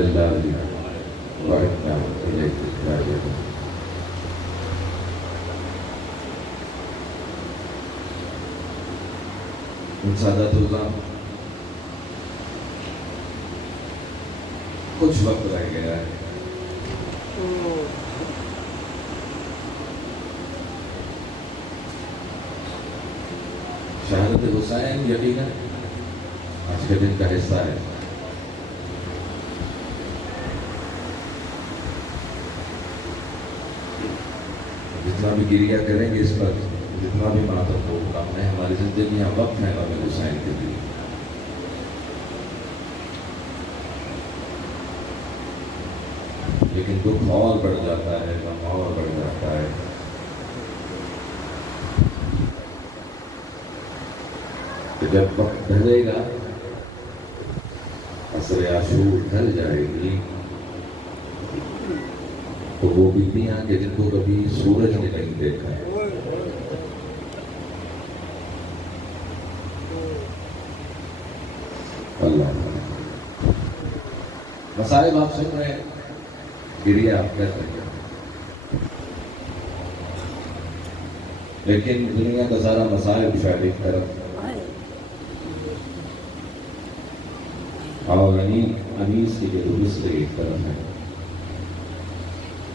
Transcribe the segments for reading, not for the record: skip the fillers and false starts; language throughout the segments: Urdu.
وإنا إليه راجعون. سادات العظام، کچھ وقت رہ گیا ہے. شہادت حسین یقیناً آج کے دن کا حصہ ہے. جتنا بھی گریہ کریں گے اس پر، جتنا بھی ماتم ہو کم ہے، ہماری زندگیاں وقت ہیں غم حسین کے لیے. لیکن دکھ اور بڑھ جاتا ہے، غم اور بڑھ جاتا ہے. کہ جب وقت ڈھلے گا، عصر عاشور ڈھل جائے گی، تو وہ بیویاں کہ جن کو کبھی سورج نے نہیں دیکھا ہے، اللہ مصائب آپ سن رہے ہیں، گریہ آپ کہہ رہے ہیں، لیکن دنیا کا سارا مصائب شاید ایک طرف اور انیس کی جو دوسرے ایک طرف ہے.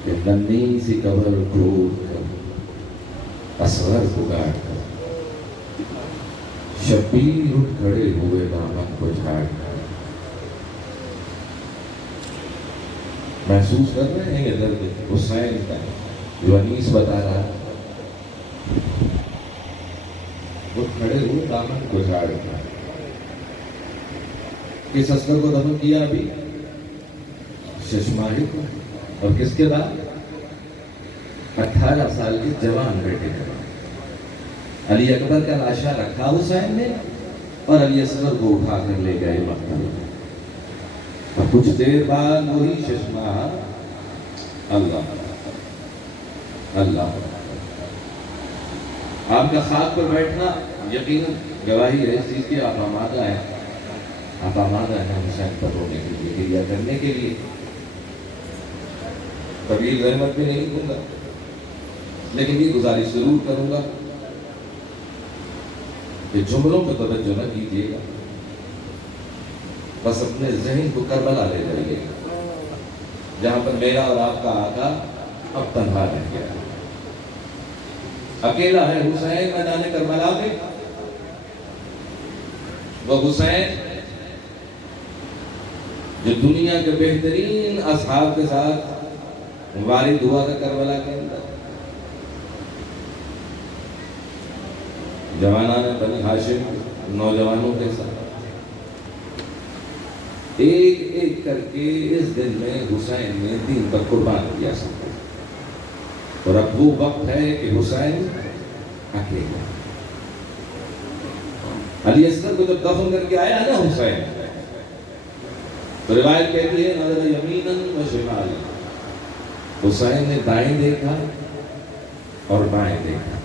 کہ ننھی سی قبر کھود کر اصغر کو گاٹ کر شبیر اٹھ کھڑے ہوئے دامن کو جھاڑ کر. محسوس کر رہے ہیں یہ درد حسین کا جو انیس بتا رہا ہے. اٹھ کھڑے ہوئے دامن کو جھاڑ کر. کس اصغر کو دفن کیا ابھی؟ ششماہی کو. اور کس کے بعد؟ 18 سال کے جوان بیٹے کے بعد. علی اکبر کا لاشا رکھا حسین نے اور علی اصغر کو اٹھا کر لے گئے مکہ. اور کچھ دیر بعد وہی ششماہ اللہ اللہ آپ کا خاک پر بیٹھنا یقیناً گواہی ہے اس چیز کی. آپ آمادہ ہیں، آپ آمادہ ہیں حسین پر رونے کے لیے، گریہ کرنے کے لیے. طویل رحمت بھی نہیں دوں گا، لیکن یہ گزارش ضرور کروں گا کہ جملوں پہ توجہ نہ کیجیے گا، بس اپنے ذہن کو کربلا لے جائیے گا، جہاں پر میرا اور آپ کا آقا اب تنہا رہ گیا، اکیلا ہے حسین میدان کربلا میں. وہ حسین جو دنیا کے بہترین اصحاب کے ساتھ وارد ہوا تھا کربلا کے اندر. جوانان بنی ہاشم نوجوانوں کے ساتھ ایک ایک کر کے اس دن میں حسین نے دین پر قربان کیا سب کو. اور اب وہ وقت ہے کہ حسین اکیلا. علی اصغر کو جب دفن کر کے آیا نا حسین، تو روایت کہتی ہے نظر یمیناً و شمالاً. حسین نے دائیں دیکھا اور بائیں دیکھا،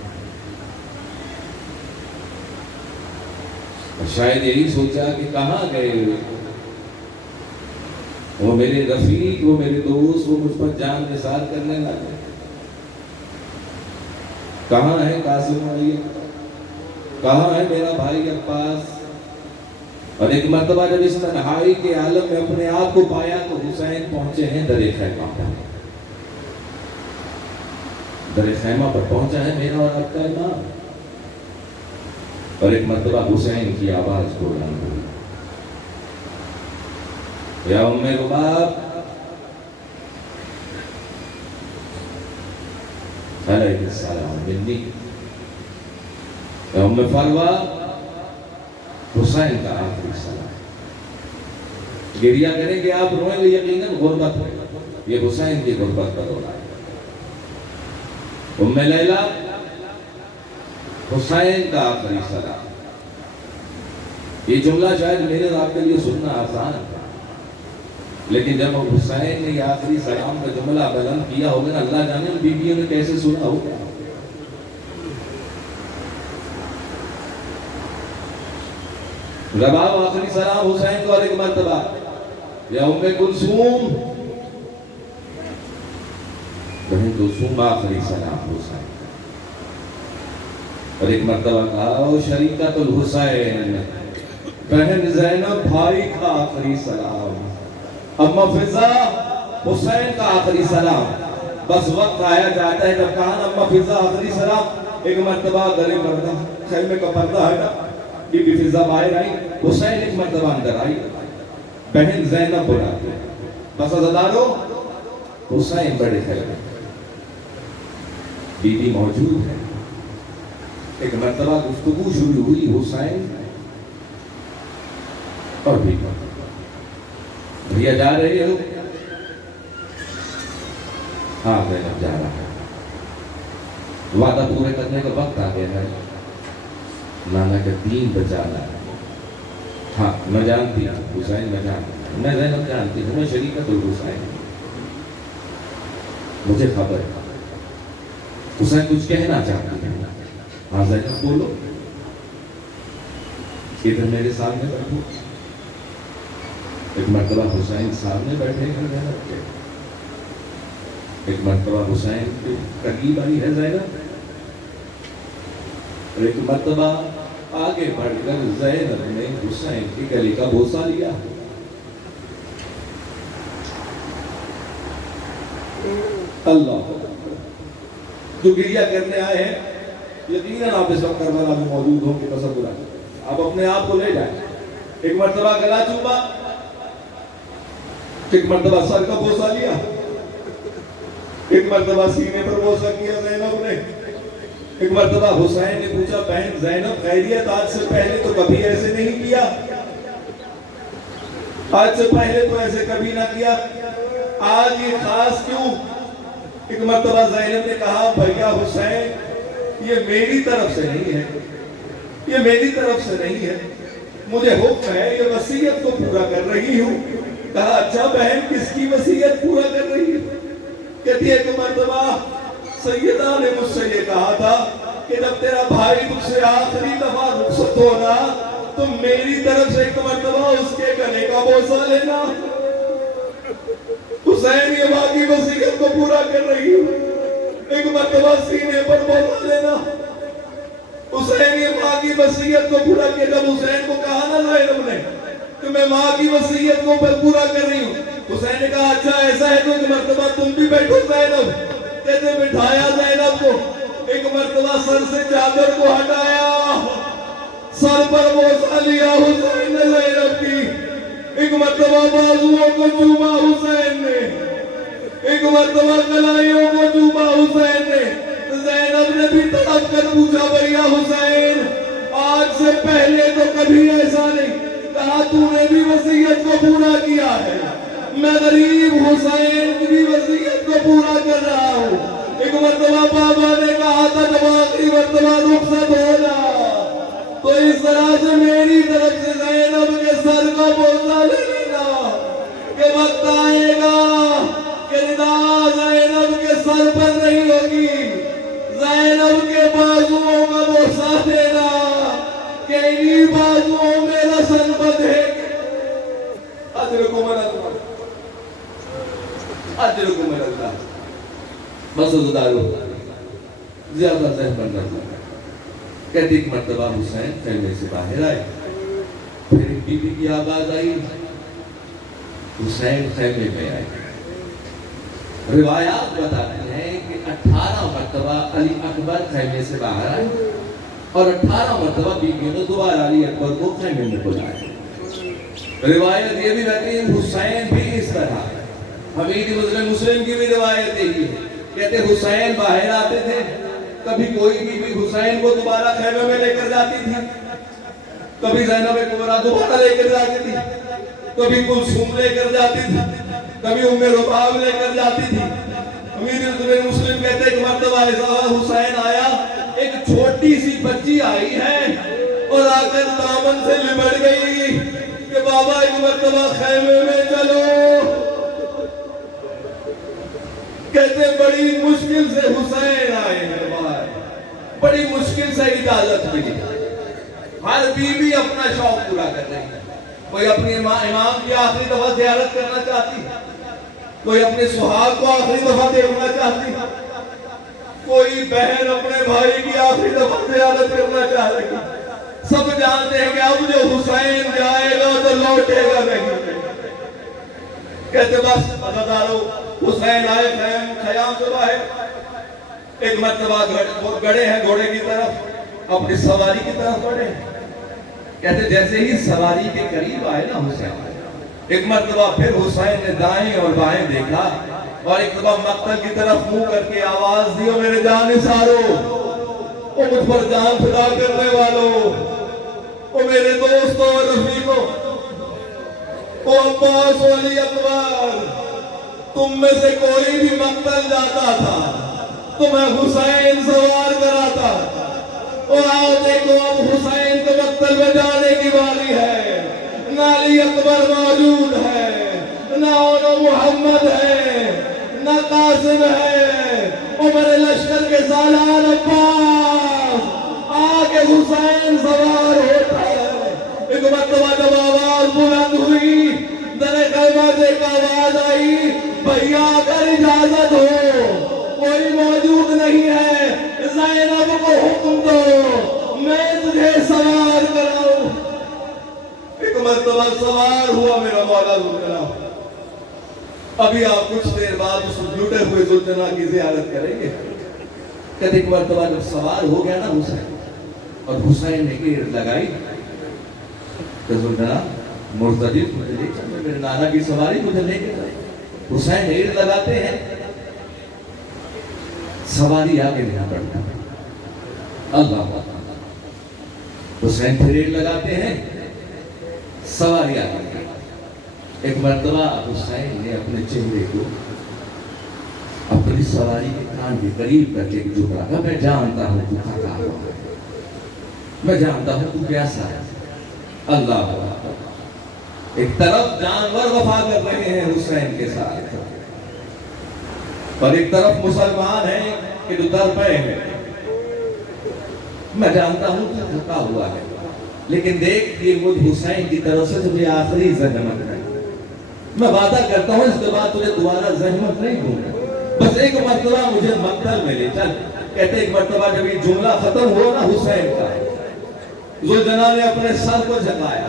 اور شاید یہی سوچا کہ کہاں گئے وہ میرے رفیق، وہ میرے دوست، وہ مجھ پر جان نثار کرنے لگے. کہاں ہے قاسم علی، کہاں ہے میرا بھائی عباس. اور ایک مرتبہ جب اس تنہائی کے عالم میں اپنے آپ کو پایا تو حسین پہنچے ہیں در خیمہ پر. در خیمہ پر پہنچا ہے میرا اور آپ کا امام. اور ایک مرتبہ حسین کی آواز بلند ہوئی، یا ام لباب علیہ السلام منی. یا ام فروہ حسین کا آخری سلام. گریہ کریں کہ آپ روئیں گے یقیناً غربت ہے، یہ حسین کی غربت کا رو رہا ہے. ام لیلہ حسین کا آخری سلام. یہ جملہ شاید میرے آپ کے لیے سننا آسان تھا، لیکن جب حسین نے یہ آخری سلام کا جملہ بلند کیا ہوگا نا، اللہ جانے ان بیویوں نے کیسے سنا ہوگا. جب آپ آخری سلام حسین کو اور ایک مرتبہ یا ام کلثوم، بہن کلثوم آخری سلام حسین. اور ایک مرتبہ کہا او شریکت الحسین، بہن زینب بھائی کا آخری سلام، اما فضا حسین کا آخری سلام. بس وقت آیا جاتا ہے جب کہا اما فضا آخری سلام. ایک مرتبہ گلے پردہ خیمے کا پردہ ہے نا، بی بی فضا باہر آئی، حسین ایک مرتبہ اندر آئی، بہن زینب بلاتی ہے. بس عزادارو حسین بڑے خیمے، بی بی موجود ہے. ایک مرتبہ گفتگو شروع ہوئی حسین اور بی بی. بھیا جا رہے ہو؟ ہاں زینب جا رہا ہے. وعدہ پورے کرنے کا وقت آ گیا ہے، نانا کا 3 بجانا ہے. ہاں میں جانتی ہوں حسین، میں جانتی ہوں، میں زینب جانتی ہوں، میں شریکت الحسین، مجھے خبر ہے حسین کچھ کہنا چاہتی ہے. ہاں زینب بولو. ادھر میرے سامنے بیٹھو. ایک مرتبہ حسین سامنے بیٹھے ہیں زینب کے، ایک مرتبہ حسین کے قریب آئی ہے زینب، اور ایک مرتبہ آگے بڑھ کر زینب نے حسین کے گلے کا بوسہ لیا. اللہ جو گریہ کرنے آئے ہیں، یقیناً آپ اس وقت کربلا میں موجود ہوں کہ تصور ہے، آپ اپنے آپ کو لے جائیں. ایک مرتبہ گلا چوما، ایک مرتبہ سر کا بوسہ لیا، ایک مرتبہ سینے پر بوسہ کیا زینب نے. ایک مرتبہ حسین نے پوچھا بہن زینب خیریت؟ آج سے پہلے تو کبھی ایسے نہیں کیا، آج سے پہلے تو ایسے کبھی نہ کیا، آج یہ خاص کیوں؟ ایک مرتبہ زینب نے کہا بھیا حسین یہ میری طرف سے نہیں ہے، یہ میری طرف سے نہیں ہے، مجھے حکم ہے یہ وصیت کو پورا کر رہی ہوں. کہا اچھا بہن کس کی وصیت پورا کر رہی ہے؟ کہتی ہے کہ مرتبہ سیدہ نے مجھ سے یہ کہا تھا کہ جب تیرا بھائی تجھ سے آخری دفعہ رخصت ہونا تو میری طرف سے ایک مرتبہ اس کے گلے کا بوسہ لینا. حسین یہ باقی وصیت کو پورا کر رہی ہوں، ایک مرتبہ سینے پر بوسہ لینا. حسین یہ ماں کی وصیت کو پورا کیا. جب حسین کو کہا نا زینب نے کہ میں ماں کی وصیت کو پورا کر رہی ہوں، حسین نے کہا اچھا ایسا ہے تو ایک مرتبہ تم بھی بیٹھو زینب. کہتے بٹھایا زینب کو، ایک مرتبہ سر سے چادر کو ہٹایا، سر پر بوسہ لیا حسین نے زینب کی. ایک مرتبہ بازوؤں کو چوما حسین نے، ایک مرتبہ کلائیوں کو چوما حسین نے. زینب نے بھی تڑپ کر پوچھا بھیا حسین آج سے پہلے تو کبھی ایسا نہیں. کہا تو نے بھی وصیت کو پورا کیا ہے، میں غریب حسین کی بھی وصیت کو پورا کر رہا ہوں. ایک مرتبہ بابا نے کہا تھا جب آخری مرتبہ رخصت ہونا تو اس طرح سے میری طرف سے زینب کے سر کا بوسہ لے لینا کہ وقت آئے گا کہ ندا زینب کے سر پر نہیں ہوگی، زینب کے بازوؤں کا بوسہ دینا کہ انہی بازوؤں میں رسن بدھے. اجرکم اللہ، اجرکم اللہ. بس عزادارو زیادہ ذہن بندہ تھا. کہتے ایک مرتبہ حسین خیمے سے باہر آئے، پھر ایک بی بی کی آواز آئی، حسین خیمے میں آئے. روایات بتاتی ہیں کہ 18 مرتبہ علی اکبر خیمے سے باہر آئے اور 18 مرتبہ بیویوں نے دوبارہ علی اکبر کو خیمے میں بلایا. روایت یہ بھی رہتی ہے حسین بھی اس طرح، حمید مسلم کی بھی روایت یہی ہے. کہتے حسین باہر آتے تھے، کبھی کوئی بھی حسین کو دوبارہ خیمے میں لے کر جاتی تھی، کبھی زینب کبریٰ دوبارہ لے کر جاتی تھی، کبھی کلثوم لے کر جاتی تھی، کبھی ام رباب لے کر جاتی تھی. امیر مسلم کہتے ہیں کہ مرتبہ ایسا حسین آیا، ایک چھوٹی سی بچی آئی ہے اور آ کر دامن سے لپٹ گئی کہ بابا ایک مرتبہ خیمے میں چلو. کہتے بڑی مشکل سے حسین آئے ہیں بھائی، بڑی مشکل سے اجازت ملی. ہر بیوی اپنا شوق پورا کر رہی ہے، کوئی اپنی امام کی آخری دفعہ زیارت کرنا چاہتی، کوئی اپنے سہاگ کو آخری دفعہ دیکھنا چاہتی، کوئی بہن اپنے بھائی کی آخری دفعہ زیارت کرنا چاہ رہی. سب جانتے ہیں کہ اب جو حسین جائے گا تو لوٹے گا نہیں. کہتے بس عزادارو حسین آئے خیام سے باہر. ایک مرتبہ گڑے ہیں گھوڑے کی طرف، اپنی سواری کی طرف بڑھے. کہتے جیسے ہی سواری کے قریب آئے نا حسین، ایک مرتبہ پھر حسین نے دائیں اور بائیں دیکھا اور ایک مرتبہ مقتل کی طرف منہ کر کے آواز دی، او میرے جانثارو، او مجھ پر جان فدا کرنے والوں، او میرے دوستوں اور رفیقوں، او عباس و علی اکبر، تم میں سے کوئی بھی مقتل جاتا تھا تو میں حسین سوار کراتا. اور آؤ دیکھو اب حسین کے مقتل میں جانے کی باری ہے. نہ علی اکبر موجود ہے، نہ محمد ہے، نہ قاسم ہے، اور میرے لشکر کے سالار عباس آگے حسین سوار ہوتا ہے. ایک مرتبہ جب آواز بلند ہوئی، در خیمہ سے ایک آواز آئی، بھیا اگر اجازت ہو، کوئی موجود نہیں ہے، زینب کو حکم دو میں تجھے سوار کراؤں. ایک مرتبہ سوار ہوا میرا مولا ذوالجلال. ابھی آپ کچھ دیر بعد اس لٹے ہوئے ذوالجلال کی زیارت کریں گے. کہتے ایک مرتبہ جب سوار ہو گیا نا حسین، اور حسین نے گیر لگائی کہ ذوالجلال مرتضی مجھے لے چلے، میرے نانا کی سواری مجھے لے کے جائے. حسین گیر لگاتے ہیں، سواری آگے نہیں بڑھتا. اللہ حسین پھر ایڈ لگاتے ہیں، سواری آگے. ایک مرتبہ حسین نے اپنے چہرے کو اپنی سواری کے کان کے قریب کر کے جھکا کہا، میں جانتا ہوں تو تھکا ہوا ہے، میں جانتا ہوں تو پیاسا ہے. اللہ ایک طرف جانور وفا کر رہے ہیں حسین کے ساتھ، اور ایک طرف مسلمان ہیں کہ جو در پہ ہیں. میں جانتا ہوں کہ تھکا ہوا ہے، لیکن دیکھ یہ مجھ حسین کی طرف سے تجھے آخری زحمت ہے. میں وعدہ کرتا ہوں اس کے بعد تجھے دوبارہ زحمت نہیں دوں گا، بس ایک مرتبہ مجھے مقتل میں لے چل. کہتے ایک مرتبہ جب یہ جملہ ختم ہوا نا حسین کا، ذوالجلال نے اپنے سر کو جھکایا،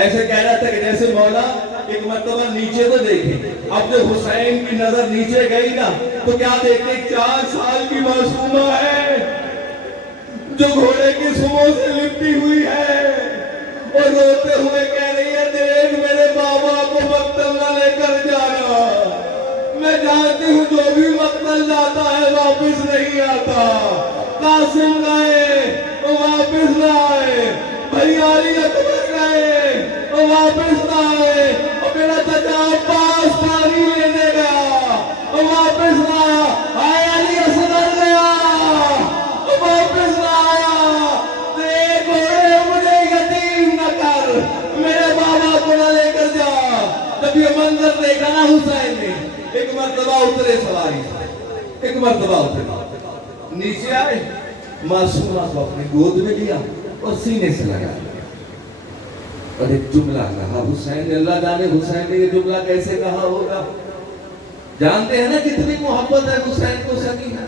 ایسے کہہ رہا تھا کہ جیسے مولا ایک مرتبہ نیچے تو دیکھیں. اب جو حسین کی نظر نیچے گئی نا تو کیا دیکھیں، 4 سال کی معصومہ ہے جو گھوڑے کی سموں سے لپٹی ہوئی ہے اور روتے ہوئے کہہ رہی ہے، دیکھ میرے بابا کو مقتل نہ لے کر جانا. میں جانتی ہوں جو بھی مقتل جاتا ہے واپس نہیں آتا. قاسم گئے واپس نہ آئے، بھائی علی اکبر گئے واپس نہ آئے، اور میرا چچا عباس پانی لینے گیا واپس نہ آیا. آئے علی اصغر گیا واپس نہ آیا. دیکھ گھوڑے مجھے یتیم نہ کر، میرے بابا کو نہ لے کر جا. جب یہ منظر دیکھا نا حسین نے، ایک مرتبہ اترے سواری، ایک مرتبہ اترے، نیچے آئے، معصومہ کو اپنے گود میں لیا اور سینے سے لگا اور ایک جملہ کہا. حسین نے، اللہ جانے حسین نے یہ جملہ کیسے کہا ہوگا. جانتے ہیں نا کتنی محبت ہے حسین کو سکینہ.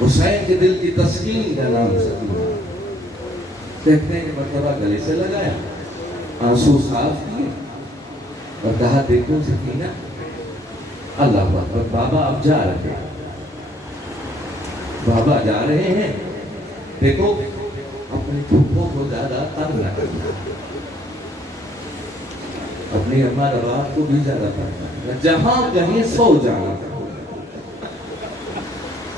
حسین کے دل کی تسکین کا نام سکینہ. کہتے ہیں کہ مرتبہ گلے سے لگایا، آنسو صاف کیے اور کہا، دیکھو سکینہ، اللہ اکبر، بابا اب جا رہے ہیں، بابا جا رہے ہیں، دیکھو اپنی پھوپھوں کو زیادہ تنگ نہ کرنا، اپنی اماں رباب کو بھی زیادہ پڑھنا، جہاں کہیں سو جانا.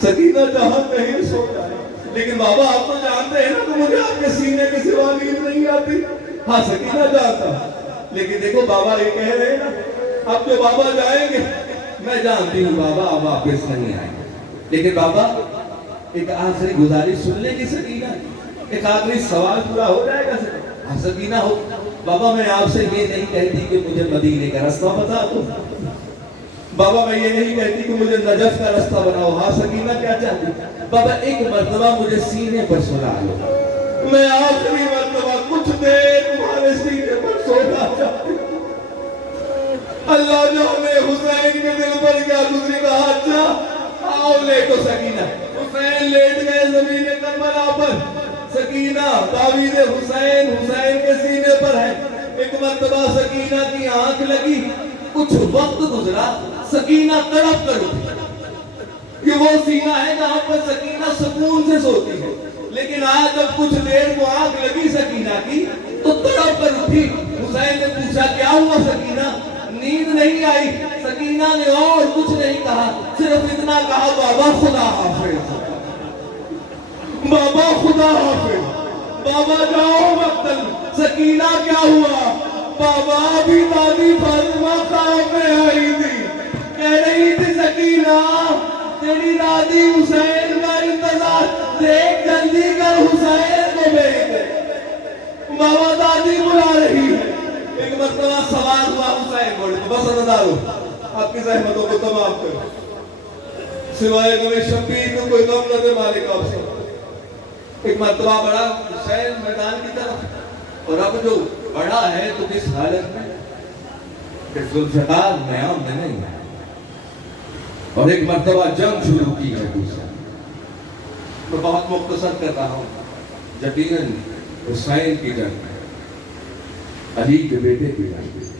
سکینہ جہاں کہیں سو جانا. لیکن بابا آپ تو جانتے ہیں نا کہ مجھے آپ کے سینے کے سوا نیند نہیں آتی. ہاں سکینہ جانتا، لیکن دیکھو بابا یہ کہہ رہے ہیں نا، اب جو بابا جائیں گے میں جانتی ہوں بابا اب واپس نہیں آئیں گے، لیکن بابا ایک آخری گزارش سن لیں گی سکینہ، ایک آخری سوال پورا ہو جائے گا. ہاں سکینہ ہو. بابا میں آپ سے یہ نہیں کہتی کہ مجھے مدینے کا رستہ بتا دو، بابا میں یہ نہیں کہتی کہ مجھے نجف کا رستہ بناؤ. ہاں سکینہ کیا چاہتی؟ بابا ایک مرتبہ مجھے سینے پر سلا لو. میں آخری مرتبہ کچھ دیر تمہارے سینے پر سونا چاہتی ہوں۔ اللہ جانے حسین کے دل پر کیا گزری، کہا اچھا آؤ لیٹو سکینہ۔ حسین لیٹ گئے زمین کربلا پر، سکینہ تعویذ حسین حسین کے سینے پر ہے۔ ایک مرتبہ سکینہ کی آنکھ لگی، کچھ وقت گزرا، سکینہ تڑپ کر اٹھی۔ یہ وہ سینہ ہے جہاں پر سکینہ سکون سے سوتی ہے، لیکن آج جب کچھ دیر کو آنکھ لگی سکینہ کی تو تڑپ کر اٹھی۔ حسین نے پوچھا کیا ہوا سکینہ؟ نیند نہیں آئی؟ سکینہ نے اور کچھ نہیں کہا، صرف اتنا کہا بابا خدا حافظ، بابا خدا حافظ، بابا جاؤ مقتل۔ سکینہ کیا ہوا؟ بابا ابھی دادی فاطمہ خواب میں آئی تھی، کہہ رہی تھی سکینہ تیری دادی حسین کا انتظار، دیکھ جلدی کر حسین کو بھیج دے، بابا دادی بلا رہی ہے۔ ایک مرتبہ سوار ہوا حسین گھوڑے کو، بس ادارو آپ کی زحمتوں کو تمام کرو، سوائے غم شبیر کو کوئی غم نہ دے مالک آپ سے۔ ایک مرتبہ بڑا حسین میدان کی طرف، اور اب جو بڑا ہے تو کس حالت میں کہ ذوالفقار نیام میں نہیں ہے، اور ایک مرتبہ جنگ شروع کی ہے دوسرا۔ میں بہت مختصر کر رہا ہوں، یقیناً حسین کی جنگ ہے، علی کے بیٹے کی جنگ ہے،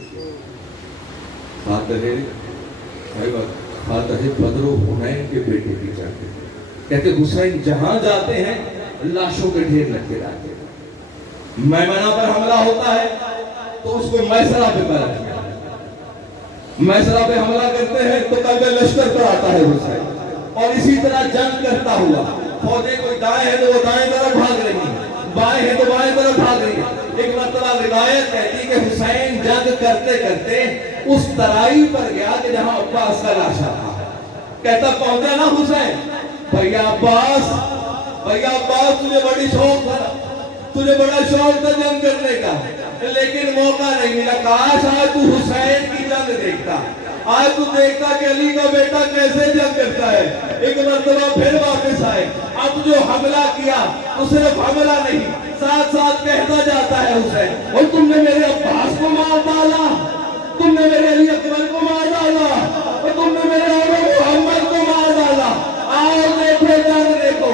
فاتح بدر و حنین کے بیٹے کی جنگ ہے۔ کہتے حسین جہاں جاتے ہیں لاشوں کے ڈھیر لگتے رہتے ہیں، میمنہ پر حملہ ہوتا ہے تو اس کو میسرہ پہ پڑا دیا، میسرہ پہ حملہ کرتے ہیں تو قلب لشکر پر آتا ہے حسین، اور اسی طرح جنگ کرتا ہوا فوجیں کوئی دائیں ہے تو وہ دائیں طرف بھاگ رہی ہیں، بائیں ہے تو بائیں طرف بھاگ رہی ہیں۔ ایک مرتبہ روایت کہتی کہ حسین جنگ کرتے کرتے اس ترائی پر گیا کہ جہاں عباس کا لاشا تھا، کہتا پہنچا نا حسین، بھیا عباس تجھے بڑی شوق تھا، تجھے بڑا شوق تھا جنگ کرنے کا، لیکن موقع نہیں ملا، کاش آج تو حسین کی جنگ دیکھتا، آج تو دیکھتا کہ علی کا بیٹا کیسے جنگ کرتا ہے۔ ایک مرتبہ پھر واپس آئے، اب جو حملہ کیا تو صرف حملہ نہیں، ساتھ ساتھ کہتا جاتا ہے حسین، اور تم نے میرے عباس کو مار ڈالا، تم نے میرے علی اکبر کو مار ڈالا، اور تم نے میرے عمر محمد کو مار ڈالا، آؤ دیکھو جنگ دیکھو،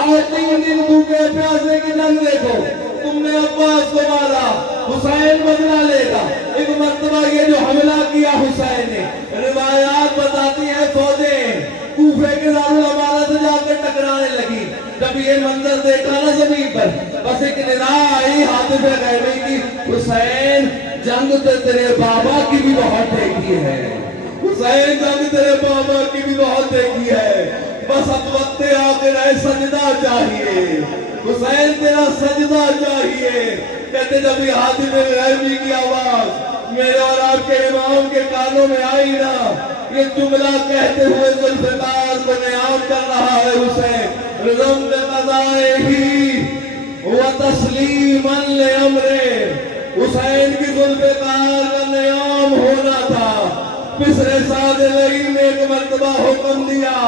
آؤ 3 دن بھوکے پیاسے کی جنگ دیکھو، تم نے عباس کو مارا، حسین بدلہ لے گا۔ ایک مرتبہ یہ جو حملہ کیا حسین نے، روایات بتاتی ہیں فوجیں کوفے کے دارالامارہ سے جا کر ٹکرانے لگی۔ جب یہ منظر دیکھا نا زمین پر، بس ایک ندا آئی حاطب غیبی کی، حسین جنگ تو تیرے بابا کی بھی بہت دیکھی ہے، حسین جنگ تیرے بابا کی بھی بہت دیکھی ہے، بس اب وقت آخر ہے سجدہ چاہیے، حسین تیرا سجدہ چاہیے۔ کہتے جب یہ حاطب غیبی کی آواز میرے اور آپ کے امام کے کانوں میں آئی نا، یہ جملہ کہتے ہوئے ذوالفقار کو نیام کر رہا ہے حسین، رضم قضائہی وتسلیماً لامرہ، حسین کی ذوالفقار کا نیام ہونا تھا۔ بسر سعد لئی نے ایک مرتبہ حکم دیا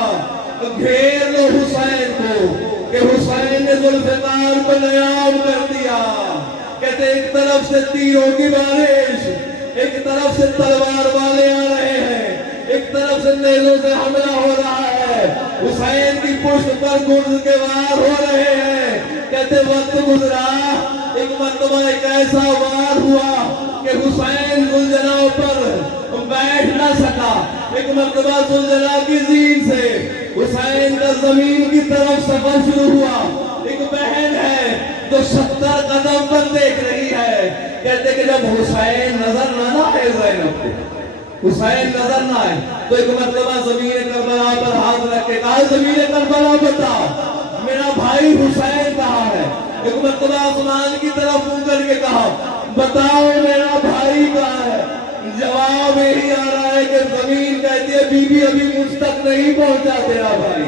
گھیر لو حسین کو، کہ حسین نے ذوالفقار کو نیام کر دیا۔ کہتے ایک طرف سے تیروں کی بارش، ایک طرف سے تلوار والے آ رہے ہیں، ایک طرف سے نیزوں سے حملہ ہو رہا ہے، حسین کی پشت پر گرز کے وار ہو رہے ہیں۔ کہتے وقت گزرا، ایک مرتبہ ایک ایسا وار ہوا کہ حسین ذوالجلال پر بیٹھ نہ سکا، ایک مرتبہ ذوالجلال کی زین سے حسین کا زمین کی طرف سفر شروع ہوا۔ ایک بہن ہے جو 70 قدم پر دیکھ رہی ہے، کہتے کہ جب حسین نظر نہ آئے زینب کو، حسین نظر نہ آئے تو ایک مرتبہ زمین کربلا پر ہاتھ رکھ کے کہا زمین کربلا بتا میرا بھائی حسین کہاں ہے۔ ایک مرتبہ آسمان کی طرف منہ کر کے کہا بتاؤ میرا بھائی کہاں ہے۔ جواب یہی آ رہا ہے کہ زمین کہتی ہے بی بی ابھی مجھ تک نہیں پہنچا تیرا بھائی،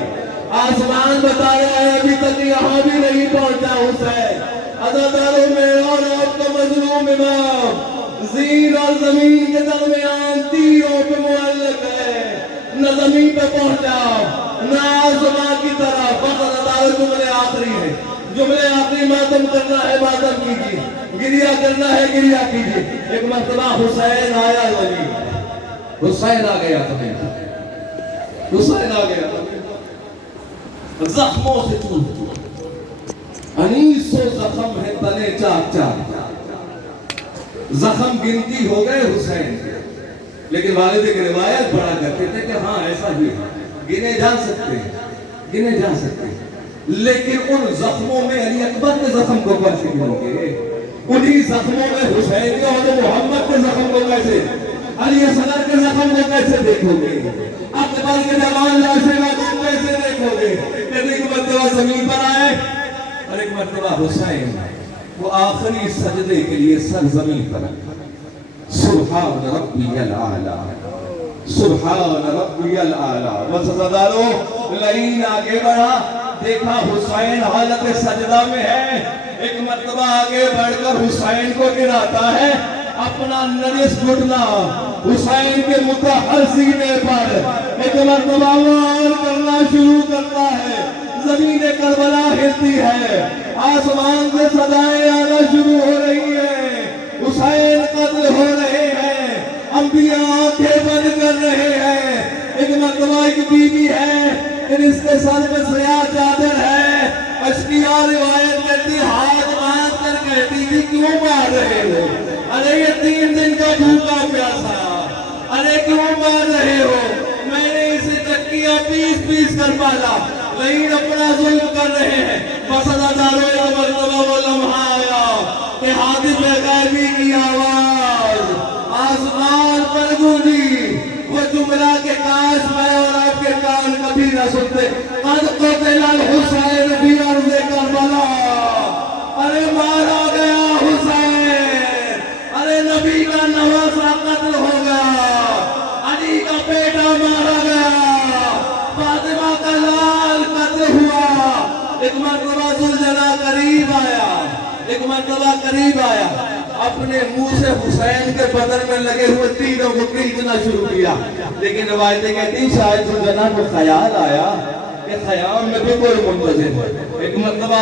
آسمان بتا رہا ہے ابھی تک یہاں بھی نہیں پہنچا حسین۔ عزاداروں میں اور آپ کا مظلوم امام زین اور زمین کے درمیان تیروں پہ معلق ہے، نہ زمین پہ پہنچا نہ آسمان کی طرف۔ بس عزاداروں جملے آخری ہے، جملے آخری ماتم کرنا ہے ماتم کیجیے، گریا کرنا ہے گریا کیجیے۔ ایک مرتبہ حسین آیا ولی، حسین آ گیا تھا، حسین آ گیا تھا، زخموں سے ٹوٹ، انیسوں زخم ہے تنے چاک چاک، زخم گنتی ہو گئے حسین، لیکن والد کی روایت پڑھا کرتے تھے کہ ہاں ایسا ہی ہے، گنے جا سکتے ہیں، گنے جا سکتے ہیں، لیکن ان زخموں میں علی اکبر کے زخم کو کیسے گنو گے؟ انہی زخموں میں حسین کے اور محمد کے زخم کو کیسے، علی اصغر کے زخم کو کیسے دیکھو گے؟ اکبر کے جوان لاشیں کو کیسے دیکھو گے؟ ایک مرتبہ زمین پر آئے اور ایک مرتبہ حسین وہ آخری سجدے کے لیے سر زمین پر رکھا، سبحان ربی الاعلی، سبحان ربی الاعلی، بس صدارو لائن آگے بڑھا، دیکھا حسین حالت سجدہ میں ہے، ایک مرتبہ آگے بڑھ کر حسین کو گراتا ہے، اپنا نرس گھٹنا حسین کے متحر سینے پر ایک مرتبہ وار کرنا شروع کرتا ہے، زمین کربلا ہلتی ہے، آسمان سے صدائیں آنا شروع ہو رہی ہے، حسین قتل ہو رہے ہیں، انبیاء آنکھیں بند کر رہے ہیں، ایک مرتبہ ایک بی بی ہے، اس کے سر میں سیاہ چادر ہے، اشکیہ روایت کرتی ہاتھ باندھ کر کہتی تھی کیوں مار رہے ہو؟ ارے یہ 3 دن کا بھوکا پیاسا، ارے کیوں مار رہے ہو؟ میں نے اسے چکیاں پیس پیس کر پالا، لیکن اپنا ظلم کر رہے ہیں۔ بس اداروں ایک مرتبہ وہ لمحہ آیا کہ حادث غیبی کی آواز آسمان پر گونجی، وہ جملہ کہ کاش میں اور آپ کے کان کبھی نہ سنتے، قد قتل الحسین فی ارض کربلا، ارے مارا گیا حسین، ارے نبی کا نواسا قتل ہو گیا، علی کا بیٹا مارا گیا، فاطمہ کا لال قتل ہوا۔ ایک مرتبہ ذوالجلال قریب آیا، ایک مرتبہ قریب آیا، اپنے منہ سے حسین کے بدن میں لگے ہوئے تیروں کو کھینچنا شروع کیا، لیکن روایتیں کہتی ہیں شاید ذوالجلال کو خیال آیا کہ خیام میں بھی کوئی منتظر ہے۔ ایک مرتبہ